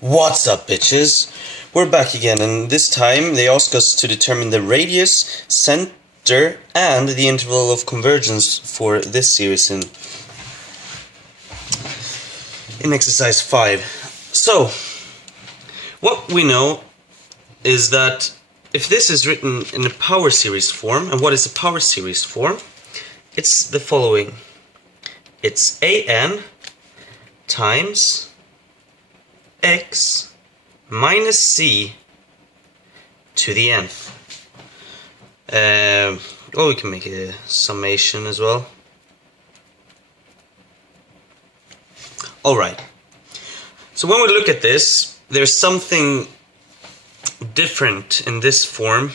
What's up, bitches? We're back again, and this time they ask us to determine the radius, center, and the interval of convergence for this series in exercise 5. So, what we know is that if this is written in a power series form, and what is a power series form? It's the following. It's an times x minus c to the nth. We can make a summation as well. Alright, so when we look at this, there's something different in this form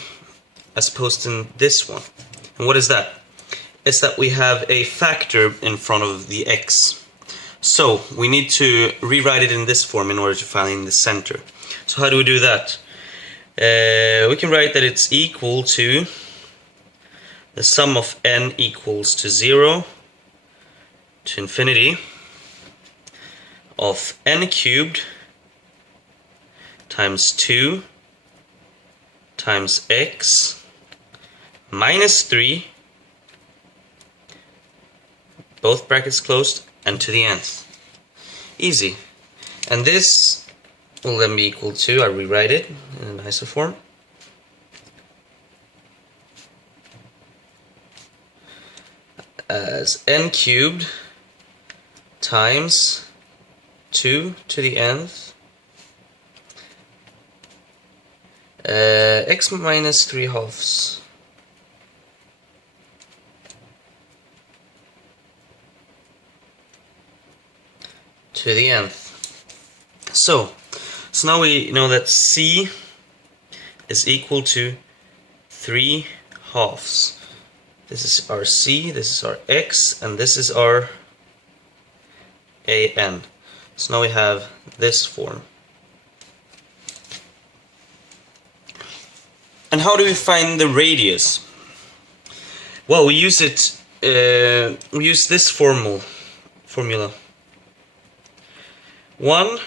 as opposed to in this one. And what is that? It's that we have a factor in front of the x. So we need to rewrite it in this form in order to find the center. So how do we do that? We can write that it's equal to the sum of n equals to 0 to infinity of n cubed times 2 times x minus 3, both brackets closed, and to the nth. Easy. And this will then be equal to, I rewrite it in a nicer form, as n cubed times 2 to the nth x minus 3 halves to the nth. So now we know that c is equal to 3 halves. This is our c, this is our x, and this is our an. So now we have this form. And how do we find the radius? Well, we use it. We use this formula. 1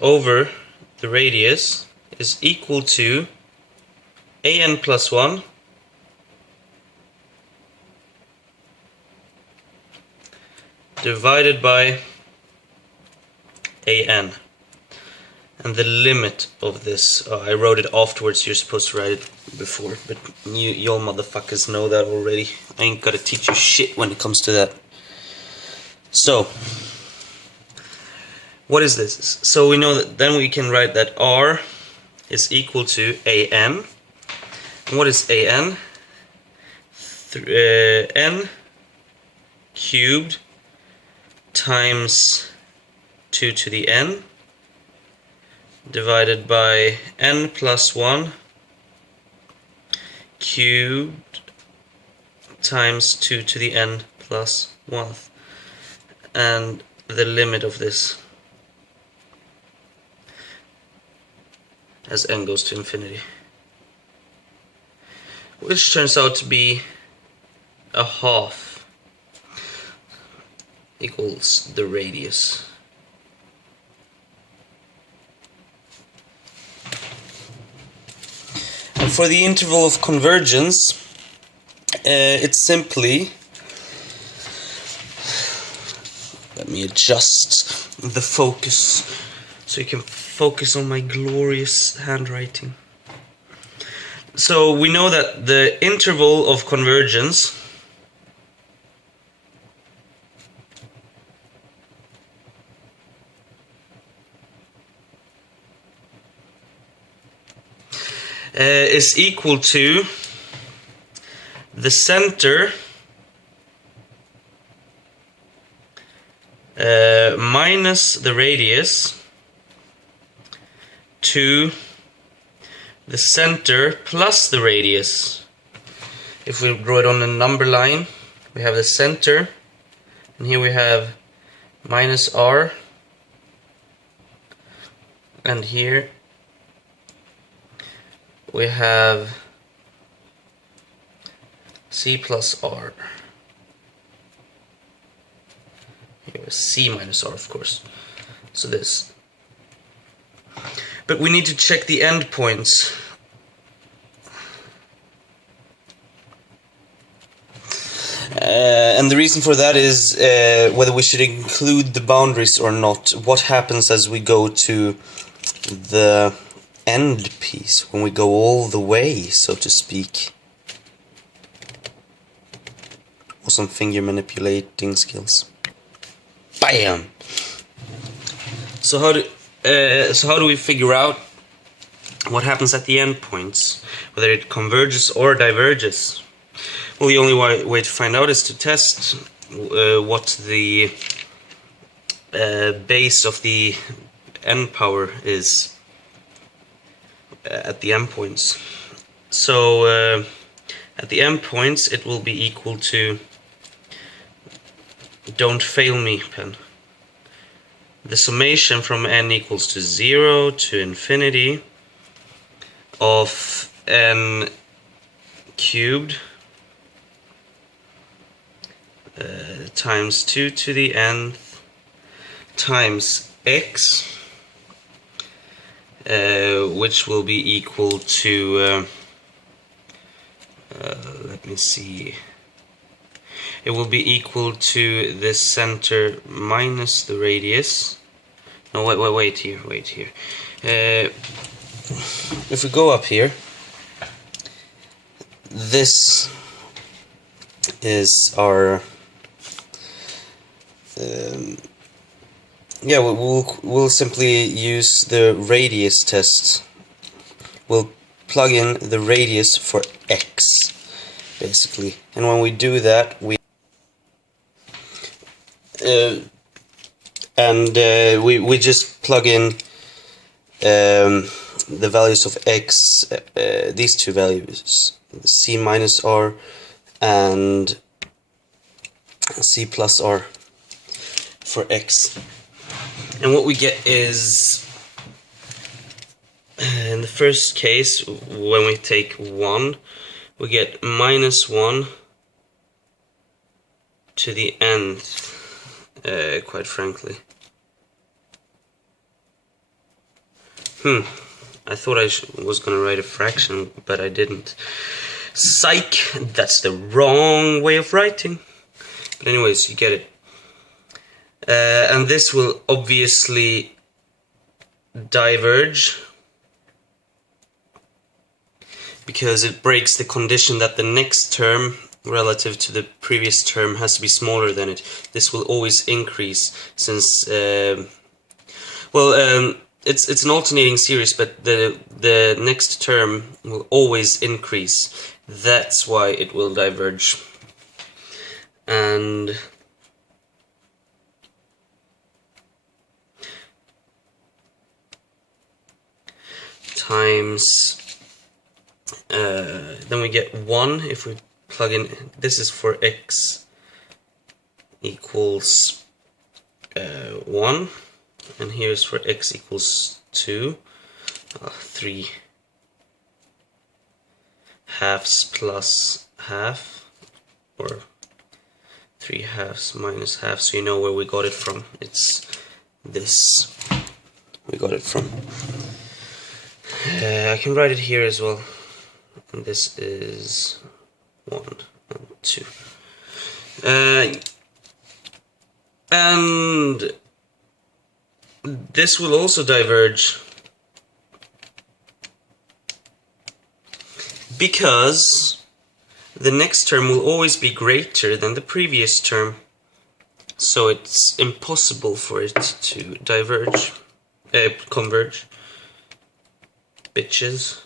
over the radius is equal to an plus 1 divided by an. And the limit of this, I wrote it afterwards, you're supposed to write it before, but you all motherfuckers know that already. I ain't gotta teach you shit when it comes to that. So, what is this? So we know that then we can write that r is equal to an. And what is an? N cubed times 2 to the n divided by n plus 1 cubed times 2 to the n plus 1. And the limit of this as n goes to infinity, which turns out to be a half, equals the radius. And for the interval of convergence, it's simply, let me adjust the focus so you can focus on my glorious handwriting. So we know that the interval of convergence is equal to the center minus the radius to the center plus the radius. If we draw it on a number line, we have the center, and here we have minus r, and here we have c plus r. Here is c minus r, of course. So this. But we need to check the endpoints. And the reason for that is whether we should include the boundaries or not. What happens as we go to the end piece, when we go all the way, so to speak. Or some finger manipulating skills. Bam! So how do we figure out what happens at the endpoints, whether it converges or diverges? Well, the only way to find out is to test what the base of the end power is at the endpoints. So at the endpoints it will be equal to, don't fail me pen, the summation from n equals to 0 to infinity of n cubed times 2 to the nth times x, which will be equal to let me see, it will be equal to the center minus the radius. No, wait here. If we go up here, this is our yeah, we'll simply use the radius test. We'll plug in the radius for x, basically, and when we do that, we just plug in the values of x, these two values, c minus r and c plus r for x, and what we get is, in the first case, when we take 1, we get minus 1 to the nth, quite frankly. I thought I was going to write a fraction, but I didn't. Psych! That's the wrong way of writing. But anyways, you get it. And this will obviously diverge, because it breaks the condition that the next term relative to the previous term has to be smaller than it. This will always increase, since it's an alternating series, but the next term will always increase. That's why it will diverge. And times then we get 1 if we plug in, this is for x equals 1, and here's for x equals 2, 3 halves plus half, or 3 halves minus half, so you know where we got it from. It's this we got it from. I can write it here as well, and this is 1 and 2. And this will also diverge, because the next term will always be greater than the previous term, so it's impossible for it to diverge, converge. Bitches.